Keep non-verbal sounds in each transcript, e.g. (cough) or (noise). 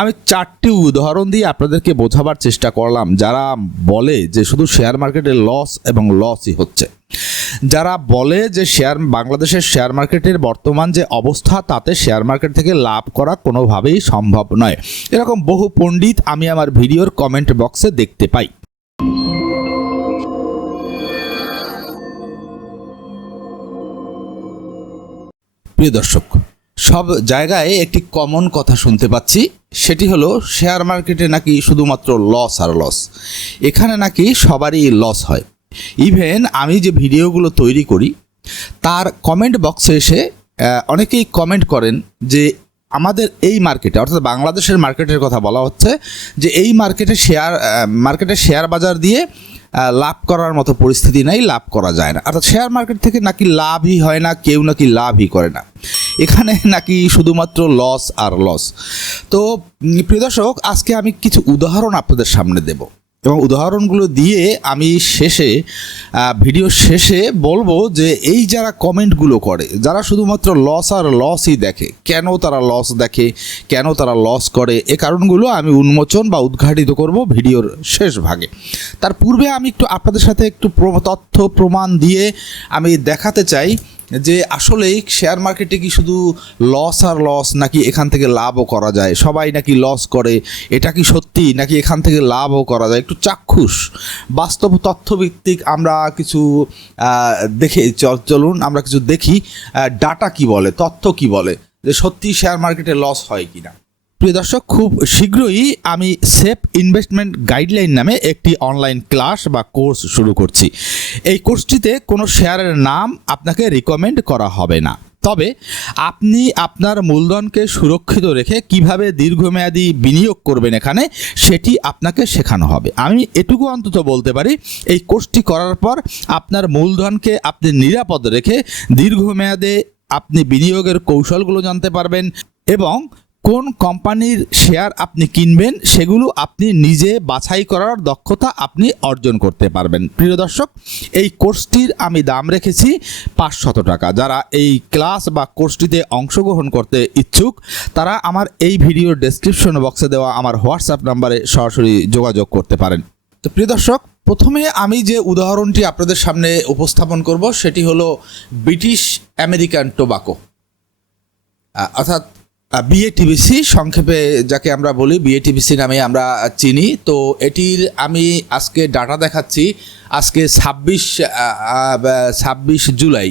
আমি চারটি উদাহরণ দিয়ে আপনাদেরকে বোঝাবার চেষ্টা করলাম, যারা বলে যে শুধু শেয়ার মার্কেটে লস এবং লসই হচ্ছে। যারা বলে যে শেয়ার বাংলাদেশের শেয়ার মার্কেটের বর্তমান যে অবস্থা, তাতে শেয়ার মার্কেট থেকে লাভ করা কোনোভাবেই সম্ভব নয়। এরকম বহু পণ্ডিত আমি আমার ভিডিওর কমেন্ট বক্সে দেখতে পাই। প্রিয় দর্শক, সব জায়গায় একটি কমন কথা শুনতে পাচ্ছি। সেটি হলো শেয়ার মার্কেটে নাকি শুধুমাত্র লস আর লস এখানে নাকি সবারই লস হয়। ইভেন আমি যে ভিডিওগুলো তৈরি করি, তার কমেন্ট বক্সে এসে অনেকেই কমেন্ট করেন যে আমাদের এই মার্কেটে অর্থাৎ বাংলাদেশের মার্কেটের কথা বলা হচ্ছে, যে এই মার্কেটে শেয়ার মার্কেটে শেয়ার বাজার দিয়ে লাভ করার মতো পরিস্থিতি নাই, লাভ করা যায় না। অর্থাৎ শেয়ার মার্কেট থেকে নাকি লাভই হয় না, কেউ নাকি লাভই করে না। এখানে (laughs) নাকি শুধুমাত্র লস আর লস তো প্রিয় দর্শক, আজকে আমি কিছু উদাহরণ আপনাদের সামনে দেব। এবং উদাহরণগুলো দিয়ে আমি শেষে ভিডিও শেষে বলব যে এই যারা কমেন্টগুলো করে, যারা শুধুমাত্র লস আর লসই দেখে, কেন তারা লস দেখে, কেন তারা লস করে, এ কারণগুলো আমি উন্মোচন বা উদ্ঘাটিত করব ভিডিওর শেষ ভাগে। তার পূর্বে আমি একটু আপনাদের সাথে একটু তথ্য প্রমাণ দিয়ে আমি দেখাতে চাই যে আসলেই শেয়ার মার্কেটে কি শুধু লস আর লস নাকি এখান থেকে লাভও করা যায়? সবাই নাকি লস করে, এটা কি সত্যি? নাকি এখান থেকে লাভও করা যায়? একটু চাক্ষুষ। বাস্তব তথ্যভিত্তিক আমরা কিছু দেখে চলুন আমরা কিছু দেখি। ডাটা কি বলে? তথ্য কি বলে? যে সত্যি শেয়ার মার্কেটে লস হয় কিনা? প্রিয় দর্শক, খুব শীঘ্রই আমি সেফ ইনভেস্টমেন্ট গাইডলাইন নামে একটি অনলাইন ক্লাস বা কোর্স শুরু করছি। এই কোর্সটিতে কোনো শেয়ারের নাম আপনাকে রিকমেন্ড করা হবে না। তবে আপনি আপনার মূলধনকে সুরক্ষিত রেখে কীভাবে দীর্ঘমেয়াদী বিনিয়োগ করবেন এখানে, সেটি আপনাকে শেখানো হবে। আমি এটুকু অন্তত বলতে পারি, এই কোর্সটি করার পর আপনার মূলধনকে আপনি নিরাপদ রেখে দীর্ঘমেয়াদে আপনি বিনিয়োগের কৌশলগুলো জানতে পারবেন এবং কোন কোম্পানির শেয়ার আপনি কিনবেন সেগুলো আপনি নিজে বাছাই করার দক্ষতা আপনি অর্জন করতে পারবেন। প্রিয় দর্শক, এই কোর্সটির আমি দাম রেখেছি পাঁচশত টাকা। যারা এই ক্লাস বা কোর্সটিতে অংশগ্রহণ করতে ইচ্ছুক, তারা আমার এই ভিডিওর ডেসক্রিপশন বক্সে দেওয়া আমার হোয়াটসঅ্যাপ নাম্বারে সরাসরি যোগাযোগ করতে পারেন। তো প্রিয় দর্শক, প্রথমে আমি যে উদাহরণটি আপনাদের সামনে উপস্থাপন করব, সেটি হলো ব্রিটিশ আমেরিকান টোবাকো। অর্থাৎ বিএটিবিসি সংক্ষেপে যাকে আমরা বলি বিএটিবিসি নামে আমরা চিনি। তো এটির আমি আজকে ডাটা দেখাচ্ছি, আজকে ছাব্বিশ ছাব্বিশ জুলাই।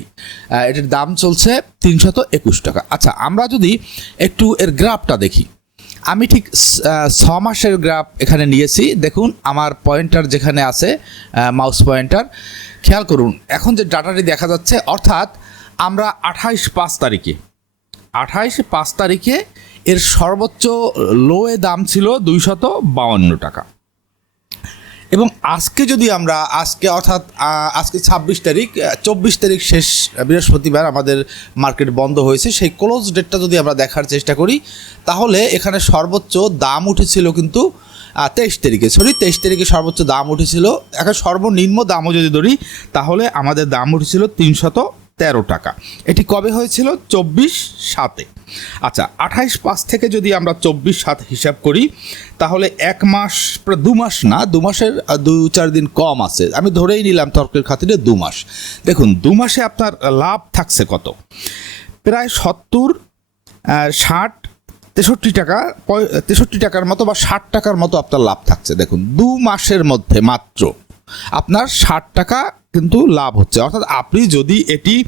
এটির দাম চলছে তিনশত একুশ টাকা। আচ্ছা আমরা যদি একটু এর গ্রাফটা দেখি। আমি ঠিক ছ মাসের গ্রাফ এখানে নিয়েছি। দেখুন, আমার পয়েন্টার যেখানে আছে মাউস পয়েন্টার। খেয়াল করুন, এখন যে ডাটাটি দেখা যাচ্ছে, অর্থাৎ আমরা আঠাইশ পাঁচ তারিখে আঠাইশ পাঁচ তারিখে এর সর্বোচ্চ লোয়ে দাম ছিল দুইশত বাউন্ন টাকা। এবং আজকে যদি আমরা, আজকে অর্থাৎ আজকে ছাব্বিশ তারিখ চব্বিশ তারিখ শেষ বৃহস্পতিবার আমাদের মার্কেট বন্ধ হয়েছে, সেই ক্লোজ ডেটটা যদি আমরা দেখার চেষ্টা করি, তাহলে এখানে সর্বোচ্চ দাম উঠেছিল কিন্তু তেইশ তারিখে, সরি, তেইশ তারিখে সর্বোচ্চ দাম উঠেছিল, এখন সর্বনিম্ন দামও যদি ধরি, তাহলে আমাদের দাম উঠেছিল তিনশত তেরো টাকা। এটি কবে হয়েছিল? চব্বিশ সাতে। আচ্ছা আঠাইশ পাঁচ থেকে যদি আমরা চব্বিশ সাত হিসাব করি, তাহলে এক মাস প্রায় দু মাস না, দু মাসের দু চার দিন কম আছে। আমি ধরেই নিলাম তর্কের খাতিরে দু মাস। দেখুন, দু মাসে আপনার লাভ থাকছে কত? প্রায় সত্তর ষাট, তেষট্টি টাকা তেষট্টি টাকার মতো বা ষাট টাকার মতো আপনার লাভ থাকছে। দেখুন, দু মাসের মধ্যে মাত্র আপনার ষাট টাকা কিন্তু লাভ হচ্ছে। অর্থাৎ আপনি যদি এটি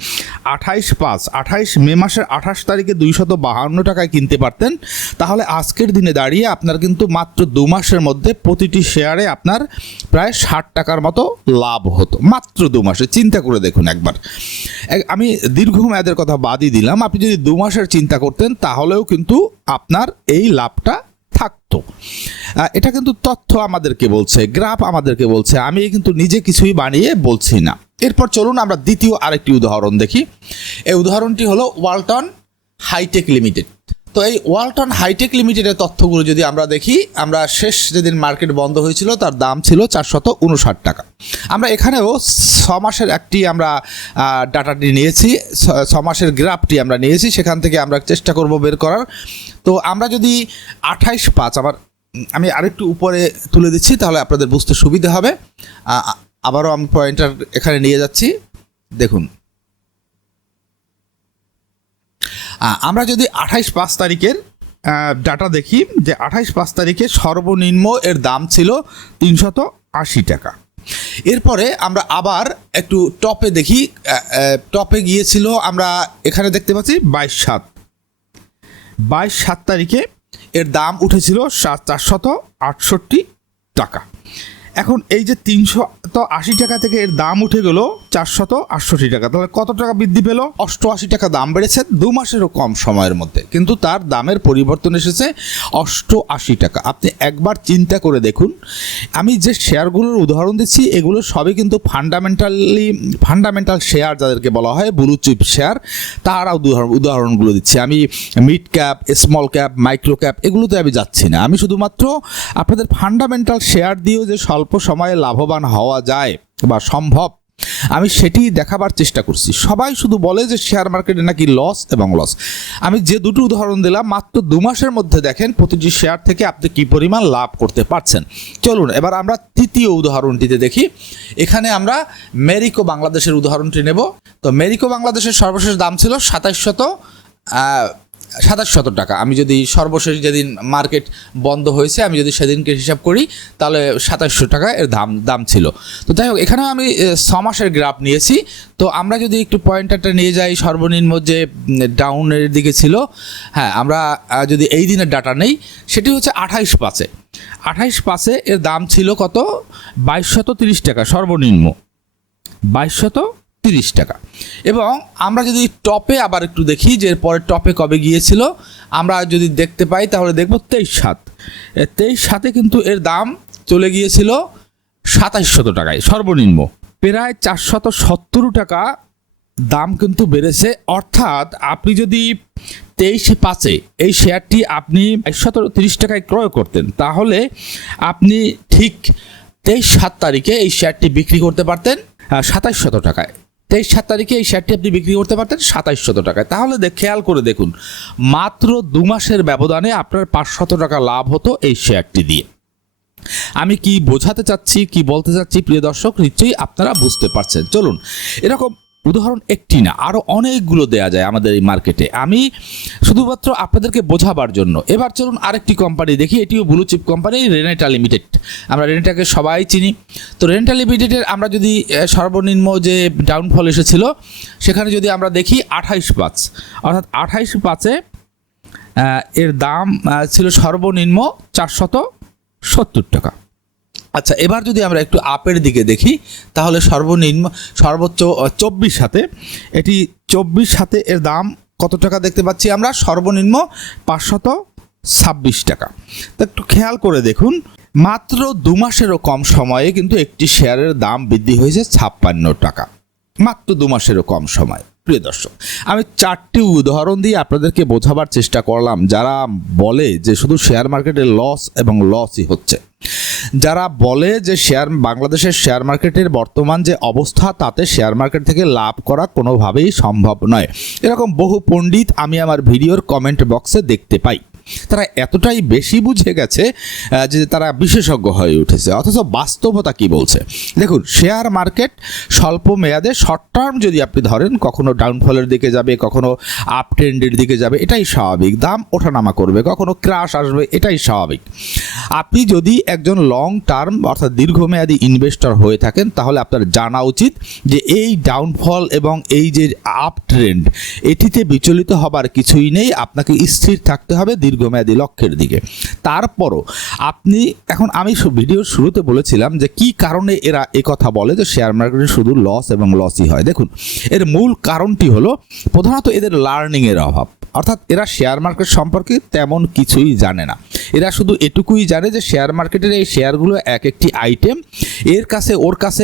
আঠাইশ পাঁচ, আঠাইশ মে মাসের আঠাশ তারিখে দুইশত বাহান্ন টাকায় কিনতে পারতেন, তাহলে আজকের দিনে দাঁড়িয়ে আপনার কিন্তু মাত্র দু মাসের মধ্যে প্রতিটি শেয়ারে আপনার প্রায় ষাট টাকার মতো লাভ হতো। মাত্র দু মাসে। চিন্তা করে দেখুন একবার। এক- আমি দীর্ঘমেয়াদের কথা বাদই দিলাম। আপনি যদি দু মাসের চিন্তা করতেন, তাহলেও কিন্তু আপনার এই লাভটা থাকতো। এটা কিন্তু তথ্য আমাদেরকে বলছে, গ্রাফ আমাদেরকে বলছে, আমি কিন্তু নিজে কিছুই বানিয়ে বলছি না। এরপর চলুন আমরা দ্বিতীয় আরেকটি উদাহরণ দেখি। এই উদাহরণটি হলো ওয়ালটন হাইটেক লিমিটেড। তো এই ওয়ালটন হাইটেক লিমিটেডের তথ্যগুলো যদি আমরা দেখি, আমরা শেষ যেদিন মার্কেট বন্ধ হয়েছিল, তার দাম ছিল চারশত উনষাট টাকা। আমরা এখানেও ছ মাসের একটি আমরা ডাটাটি নিয়েছি, ছ- মাসের গ্রাফটি আমরা নিয়েছি, সেখান থেকে আমরা চেষ্টা করব বের করার। তো আমরা যদি আঠাইশ পাঁচ, আমার, আমি আরেকটু উপরে তুলে দিচ্ছি, তাহলে আপনাদের বুঝতে সুবিধা হবে। আবারও আমি পয়েন্টার এখানে নিয়ে যাচ্ছি। দেখুন আমরা যদি আঠাইশ পাঁচ তারিখের ডাটা দেখি, যে আঠাইশ পাঁচ তারিখে সর্বনিম্ন এর দাম ছিল তিনশত আশি টাকা। এরপরে আমরা আবার একটু টপে দেখি টপে গিয়েছিল আমরা এখানে দেখতে পাচ্ছি বাইশ সাত। বাইশ সাত তারিখে এর দাম উঠেছিল সাত চারশত আটষট্টি টাকা। এখন এই যে তিনশো আশি টাকা থেকে এর দাম উঠে গেল চারশত আটষট্টি টাকা। তাহলে কত টাকা বৃদ্ধি পেল? অষ্টআশি টাকা দাম বেড়েছে দু মাসেরও কম সময়ের মধ্যে। কিন্তু তার দামের পরিবর্তন এসেছে অষ্টআশি টাকা। আপনি একবার চিন্তা করে দেখুন। আমি যে শেয়ারগুলোর উদাহরণ দিচ্ছি, এগুলো সবই কিন্তু ফান্ডামেন্টালি, ফান্ডামেন্টাল শেয়ার যাদেরকে বলা হয়, ব্লু শেয়ার তারা উদাহরণ, উদাহরণগুলো দিচ্ছি। আমি mid cap, small cap, micro cap, এগুলোতে আমি যাচ্ছি না। আমি শুধুমাত্র আপনাদের ফান্ডামেন্টাল শেয়ার দিয়েও যে স্বল্প সময়ে লাভবান হওয়া যায় বা সম্ভব আমি সেটি দেখাবার চেষ্টা করছি। সবাই শুধু বলে যে শেয়ার মার্কেটে নাকি লস এবং লস আমি যে দুটো উদাহরণ দিলাম, মাত্র দু মাসের মধ্যে দেখেন প্রতিটি শেয়ার থেকে আপনি কি পরিমাণ লাভ করতে পারছেন। চলুন, এবার আমরা তৃতীয় উদাহরণটিতে দেখি। এখানে আমরা মেরিকো বাংলাদেশের উদাহরণটি নেব। তো মেরিকো বাংলাদেশের সর্বশেষ দাম ছিল সাতাশশত সাতাশ শত টাকা। আমি যদি সর্বশেষ যেদিন মার্কেট বন্ধ হয়েছে, আমি যদি সেদিনকে হিসাব করি, তাহলে সাতাশশো টাকা এর দাম দাম ছিল। তো যাই হোক এখানে আমি ছ মাসের গ্রাফ নিয়েছি। তো আমরা যদি একটু পয়েন্টারটা নিয়ে যাই, সর্বনিম্ন যে ডাউনের দিকে ছিল হ্যাঁ আমরা যদি এই দিনের ডাটা নেই, সেটি হচ্ছে আঠাইশ পাঁচে। আঠাইশ পাঁচে এর দাম ছিল কত? বাইশশত তিরিশ টাকা, সর্বনিম্ন। বাইশশত তিরিশ টাকা। এবং আমরা যদি টপে আবার একটু দেখি যে পরে টপে কবে গিয়েছিল, আমরা যদি দেখতে পাই তাহলে দেখব তেইশ সাত। তেইশ সাতে কিন্তু এর দাম চলে গিয়েছিল সাতাশশত টাকায়, সর্বনিম্ন। প্রায় চারশত সত্তর টাকা দাম কিন্তু বেড়েছে। অর্থাৎ আপনি যদি তেইশে পাঁচে এই শেয়ারটি আপনি একশত তিরিশ টাকায় ক্রয় করতেন, তাহলে আপনি ঠিক তেইশ সাত তারিখে এই শেয়ারটি বিক্রি করতে পারতেন সাতাশ শত টাকায়। তেইশ সাত তারিখে এই শেয়ারটি আপনি বিক্রি করতে পারতেন সাতাইশ শত টাকায়। তাহলে খেয়াল করে দেখুন, মাত্র দু মাসের ব্যবধানে আপনার পাঁচশত টাকা লাভ হতো এই শেয়ারটি দিয়ে। আমি কি বোঝাতে চাচ্ছি, কি বলতে চাচ্ছি, প্রিয় দর্শক, নিশ্চয়ই আপনারা বুঝতে পারছেন। চলুন, এরকম উদাহরণ একটি না আরও অনেকগুলো দেয়া যায় আমাদের এই মার্কেটে। আমি শুধুমাত্র আপনাদেরকে বোঝাবার জন্য। এবার চলুন আরেকটি কোম্পানি দেখি, এটিও blue chip company Renata limited আমরা রেনেটাকে সবাই চিনি। তো রেনেটা লিমিটেডের আমরা যদি সর্বনিম্ন যে ডাউনফল এসেছিল, সেখানে যদি আমরা দেখি আঠাইশ পাঁচ। অর্থাৎ আঠাইশ পাঁচে এর দাম ছিল সর্বনিম্ন চারশত সত্তর টাকা। আচ্ছা এবার যদি আমরা একটু আপের দিকে দেখি, তাহলে সর্বনিম্ন, সর্বোচ্চ চব্বিশ হাতে। এটি চব্বিশ হাতে এর দাম কত টাকা দেখতে পাচ্ছি আমরা? সর্বনিম্ন পাঁচশত ছাব্বিশ টাকা। তো একটু খেয়াল করে দেখুন, মাত্র দু মাসেরও কম সময়ে কিন্তু একটি শেয়ারের দাম বৃদ্ধি হয়েছে ছাপ্পান্ন টাকা। মাত্র দু মাসেরও কম সময়। প্রিয় দর্শক, আমি চারটি উদাহরণ দিয়ে আপনাদেরকে বোঝাবার চেষ্টা করলাম। যারা বলে যে শুধু শেয়ার মার্কেটে লস এবং লসই হচ্ছে, যারা বলে যে শেয়ার বাংলাদেশের শেয়ার মার্কেটের বর্তমান যে অবস্থা, তাতে শেয়ার মার্কেট থেকে লাভ করা কোনোভাবেই সম্ভব নয়। এরকম বহু পণ্ডিত আমি আমার ভিডিওর কমেন্ট বক্সে দেখতে পাই। তারা এতটাই বেশি বুঝে গেছে যে তারা বিশেষজ্ঞ হয়ে উঠেছে। অথচ বাস্তবতা কি বলছে? দেখুন, শেয়ার মার্কেট স্বল্প মেয়াদে শর্ট টার্ম যদি আপনি ধরেন, কখনো ডাউনফলের দিকে যাবে, কখনো আপ ট্রেন্ডের দিকে যাবে, এটাই স্বাভাবিক। দাম ওঠানামা করবে, কখনো ক্রাশ আসবে, এটাই স্বাভাবিক। আপনি যদি একজন লং টার্ম অর্থাৎ দীর্ঘমেয়াদী ইনভেস্টর হয়ে থাকেন, তাহলে আপনার জানা উচিত যে এই ডাউনফল এবং এই যে আপ ট্রেন্ড এটিতে বিচলিত হবার কিছুই নেই। আপনাকে স্থির থাকতে হবে, দীর্ঘ দীর্ঘমেয়াদী লক্ষ্যের দিকে। তারপরও আপনি এখন আমি ভিডিও শুরুতে বলেছিলাম যে কি কারণে এরা কথা বলে যে শেয়ার মার্কেটে শুধু লস এবং লসই হয়। দেখুন, এর মূল কারণটি হলো প্রধানত এদের লার্নিংয়ের অভাব। অর্থাৎ এরা শেয়ার মার্কেট সম্পর্কে তেমন কিছুই জানে না। এরা শুধু এটুকুই জানে যে শেয়ার মার্কেটের এই শেয়ারগুলো এক একটি আইটেম এর কাছে, ওর কাছে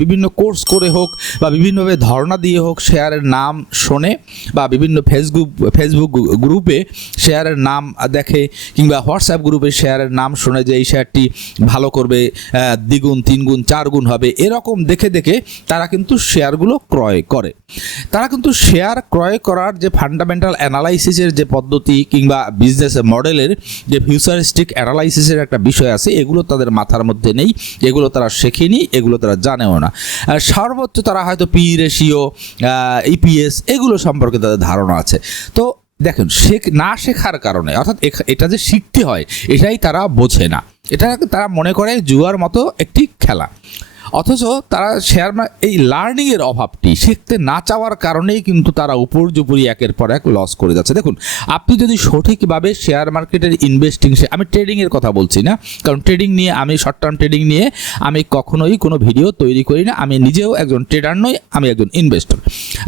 বিভিন্ন কোর্স করে হোক বা বিভিন্নভাবে ধর্ণা দিয়ে হোক শেয়ারের নাম শোনে বা বিভিন্ন ফেসবুক ফেসবুক গ্রুপে শেয়ারের নাম দেখে কিংবা হোয়াটসঅ্যাপ গ্রুপে শেয়ারের নাম শোনে যে এই শেয়ারটি ভালো করবে দ্বিগুণ, তিনগুণ, চারগুণ হবে। এরকম দেখে দেখে তারা কিন্তু শেয়ারগুলো ক্রয় করে। তারা কিন্তু শেয়ার ক্রয় করার যে ফান্ডামেন্টাল অ্যানালাইসিসের যে পদ্ধতি কিংবা বিজনেস মডেলের যে ফিউচারিস্টিক অ্যানালাইসিসের একটা বিষয় আছে, এগুলো তাদের মাথার মধ্যে নেই, এগুলো তারা শেখেনি, এগুলো তারা জানেও না। সর্বোচ্চ তারা হয়তো পি রেশিও ইপিএস এগুলো সম্পর্কে তাদের ধারণা আছে। তো দেখুন, শেখ, না শেখার কারণে, অর্থাৎ এটা যে শিখতে হয়, এটাই তারা বোঝে না। এটা তারা মনে করে, জুয়ার মতো একটি খেলা। অথচ তারা শেয়ার এই লার্নিংয়ের অভাবটি শিখতে না চাওয়ার কারণেই কিন্তু তারা উপর্যুপরি একের পর এক লস করে যাচ্ছে। দেখুন, আপনি যদি সঠিকভাবে শেয়ার মার্কেটের ইনভেস্টিং আমি ট্রেডিংয়ের কথা বলছি না, কারণ ট্রেডিং নিয়ে আমি শর্ট টার্ম ট্রেডিং নিয়ে আমি কখনোই কোনো ভিডিও তৈরি করি না, আমি নিজেও একজন ট্রেডার নই, আমি একজন ইনভেস্টর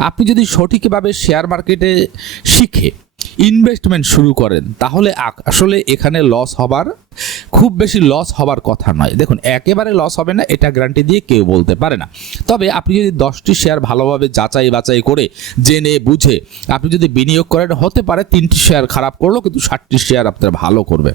আপনি যদি সঠিকভাবে শেয়ার মার্কেটে শিখে ইনভেস্টমেন্ট শুরু করেন, তাহলে আসলে এখানে লস হবার, খুব বেশি লস হবার কথা নয়। দেখুন, একেবারে লস হবে না, এটা গ্যারান্টি দিয়ে কেউ বলতে পারে না। তবে আপনি যদি দশটি শেয়ার ভালোভাবে যাচাই বাছাই করে জেনে বুঝে, আপনি যদি বিনিয়োগ করেন, হতে পারে তিনটি শেয়ার খারাপ করল কিন্তু ষাটটি শেয়ার আপনার ভালো করবে।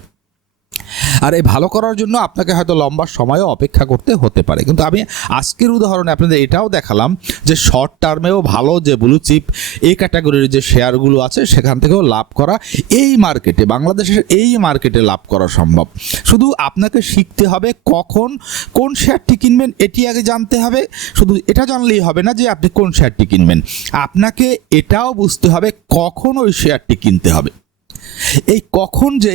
আর এই ভালো করার জন্য আপনাকে হয়তো লম্বা সময়ও অপেক্ষা করতে হতে পারে। কিন্তু আমি আজকের উদাহরণে আপনাদের এটাও দেখালাম যে শর্ট টার্মেও ভালো যে ব্লু চিপ এই ক্যাটাগরির যে শেয়ারগুলো আছে, সেখান থেকেও লাভ করা এই মার্কেটে বাংলাদেশের এই মার্কেটে লাভ করা সম্ভব। শুধু আপনাকে শিখতে হবে কখন কোন শেয়ারটি কিনবেন, এটি আগে জানতে হবে। শুধু এটা জানলেই হবে না যে আপনি কোন শেয়ারটি কিনবেন। আপনাকে এটাও বুঝতে হবে কখন ওই শেয়ারটি কিনতে হবে। এই কখন যে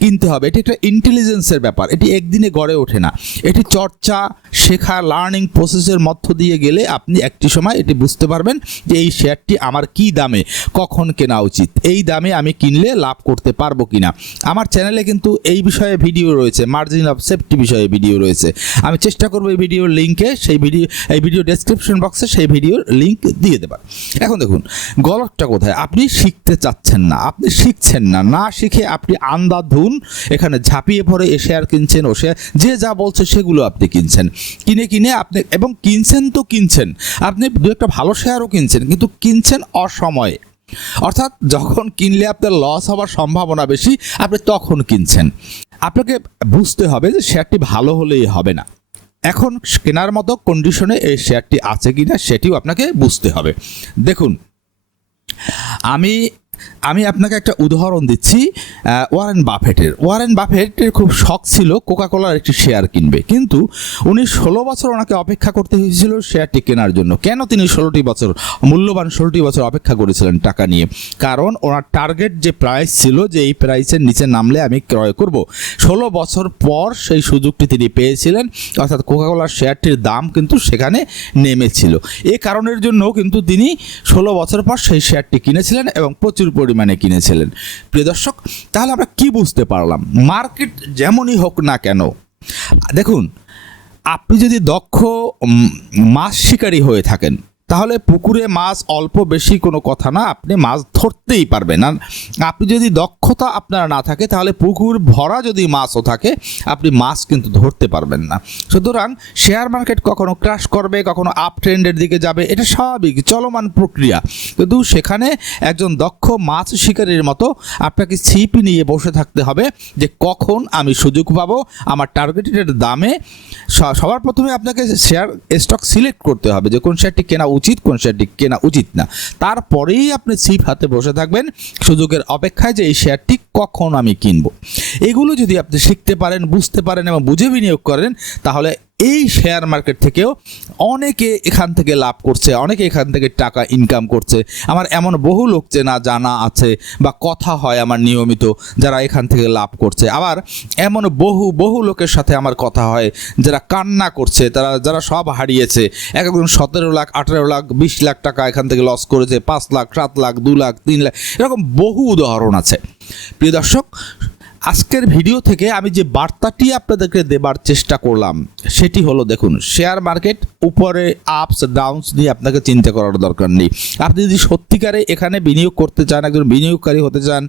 কিনতে হবে, এটি একটা ইন্টেলিজেন্সের ব্যাপার, এটি একদিনে গড়ে ওঠে না। এটি চর্চা, শেখা লার্নিং প্রসেসের মধ্য দিয়ে গেলে আপনি একটি সময় এটি বুঝতে পারবেন যে এই শেয়ারটি আমার কি দামে, কখন কেনা উচিত, এই দামে আমি কিনলে লাভ করতে পারব কিনা। আমার চ্যানেলে কিন্তু এই বিষয়ে ভিডিও রয়েছে মার্জিন অফ সেফটি বিষয়ে ভিডিও রয়েছে। আমি চেষ্টা করব এই ভিডিওর লিঙ্কে সেই ভিডিও এই ভিডিও ডেসক্রিপশন বক্সে সেই ভিডিওর লিঙ্ক দিয়ে দেবার। এখন দেখুন গলতটা কোথায়? আপনি শিখতে চাচ্ছেন না, আপনি শিখছেন না। না না শিখে আপনি আন্দাধুন এখানে ঝাঁপিয়ে পড়ে এ শেয়ার কিনছেন, ও শেয়ার যে যা বলছে সেগুলো আপনি কিনছেন। কিনে কিনে আপনি, এবং কিনছেন তো কিনছেন। আপনি দু একটা ভালো শেয়ারও কিনছেন, কিন্তু কিনছেন অসময়ে। অর্থাৎ যখন কিনলে আপনার লস হওয়ার সম্ভাবনা বেশি, আপনি তখন কিনছেন। আপনাকে বুঝতে হবে যে শেয়ারটি ভালো হলেই হবে না। এখন কেনার মতো কন্ডিশনে এই শেয়ারটি আছে কি না সেটিও আপনাকে বুঝতে হবে। দেখুন, আমি আমি আপনাকে একটা উদাহরণ দিচ্ছি ওয়ারেন বাফেটের। ওয়ারেন বাফেটের খুব শখ ছিল কোকা কোলার একটি শেয়ার কিনবে। কিন্তু উনি ষোলো বছর ওনাকে অপেক্ষা করতে হয়েছিল শেয়ারটি কেনার জন্য। কেন তিনি ষোলোটি বছর, মূল্যবান ষোলোটি বছর অপেক্ষা করেছিলেন টাকা নিয়ে? কারণ ওনার টার্গেট যে প্রাইস ছিল, যে এই প্রাইসের নিচে নামলে আমি ক্রয় করব। ষোলো বছর পর সেই সুযোগটি তিনি পেয়েছিলেন, অর্থাৎ কোকা কোলার শেয়ারটির দাম কিন্তু সেখানে নেমেছিল। এ কারণের জন্য কিন্তু তিনি ষোলো বছর পর সেই শেয়ারটি কিনেছিলেন এবং প্রচুর পরিমাণে কিনেছিলেন। প্রিয় দর্শক, তাহলে আমরা কি বুঝতে পারলাম? মার্কেট যেমনই হোক না কেন, দেখুন, আপনি যদি দক্ষ মাছ শিকারী হয়ে থাকেন তাহলে পুকুরে মাছ অল্প বেশি কোনো কথা না, আপনি মাছ ধরতেই পারবেন। আর আপনি যদি দক্ষতা আপনার না থাকে, তাহলে পুকুর ভরা যদি মাছও থাকে, আপনি মাছ কিন্তু ধরতে পারবেন না। সুতরাং শেয়ার মার্কেট কখনো ক্রাশ করবে, কখনো আপ ট্রেন্ডের দিকে যাবে, এটা স্বাভাবিক, চলমান প্রক্রিয়া। কিন্তু সেখানে একজন দক্ষ মাছ শিকারীর মতো আপনাকে ছিপি নিয়ে বসে থাকতে হবে যে কখন আমি সুযোগ পাবো, আমার টার্গেটেড দামে সবার প্রথমে আপনাকে শেয়ার স্টক সিলেক্ট করতে হবে, যে কোন শেয়ারটি কেনা উচিত কোন শেয়ারটি কেনা উচিত না। তারপরেই আপনি সিপ হাতে বসে থাকবেন। সুযোগের অপেক্ষায় যে এই শেয়ারটি কখন আমি কিনবো? এগুলো যদি আপনি শিখতে পারেন, বুঝতে পারেন এবং বুঝে বিনিয়োগ করেন, তাহলে এই শেয়ার মার্কেট থেকেও অনেকে এখান থেকে লাভ করছে, অনেকে এখান থেকে টাকা ইনকাম করছে। আমার এমন বহু লোক চেনা জানা আছে বা কথা হয় আমার নিয়মিত, যারা এখান থেকে লাভ করছে। আবার এমন বহু বহু লোকের সাথে আমার কথা হয়, যারা কান্না করছে, তারা, যারা সব হারিয়েছে। এক একজন সতেরো লাখ, আঠেরো লাখ, বিশ লাখ টাকা এখান থেকে লস করেছে, পাঁচ লাখ, সাত লাখ, দু লাখ, তিন লাখ, এরকম বহু উদাহরণ আছে। প্রিয় দর্শক আজকের ভিডিও থেকে আমি যে বার্তাটি আপনাদেরকে দেবার চেষ্টা করলাম, সেটি হলো দেখুন শেয়ার মার্কেট উপরে আপস ডাউনস নিয়ে আপনাকে চিন্তা করার দরকার নেই। আপনি যদি সত্যিকারে এখানে বিনিয়োগ করতে চান, একজন বিনিয়োগকারী হতে চান,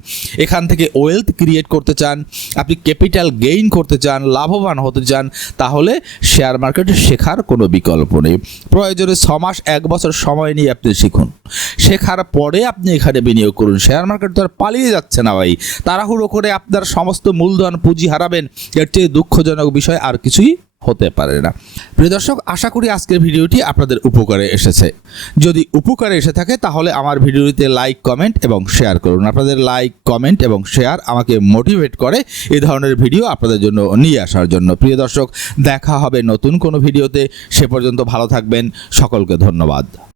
এখান থেকে ওয়েলথ ক্রিয়েট করতে চান, আপনি ক্যাপিটাল গেইন করতে চান, লাভবান হতে চান, তাহলে শেয়ার মার্কেটে শেখার কোনো বিকল্প নেই। প্রয়োজনে ছ মাস এক বছর সময় নিয়ে আপনি শিখুন। শেখার পরে আপনি এখানে বিনিয়োগ করুন। শেয়ার মার্কেট তো আর পালিয়ে যাচ্ছে না ভাই। তাড়াহুড়ো করে আপনার সমস্ত মূলধন পুঁজি হারাবেন, এর চেয়ে দুঃখজনক বিষয় আর কিছুই হতে পারে না। প্রিয় দর্শক, আশা করি আজকের ভিডিওটি আপনাদের উপকারে এসেছে। যদি উপকারে এসে থাকে, তাহলে আমার ভিডিওটিতে লাইক কমেন্ট এবং শেয়ার করুন। আপনাদের লাইক কমেন্ট এবং শেয়ার আমাকে মোটিভেট করে এই ধরনের ভিডিও আপনাদের জন্য নিয়ে আসার জন্য। প্রিয় দর্শক, দেখা হবে নতুন কোনো ভিডিওতে। সে পর্যন্ত ভালো থাকবেন। সকলকে ধন্যবাদ।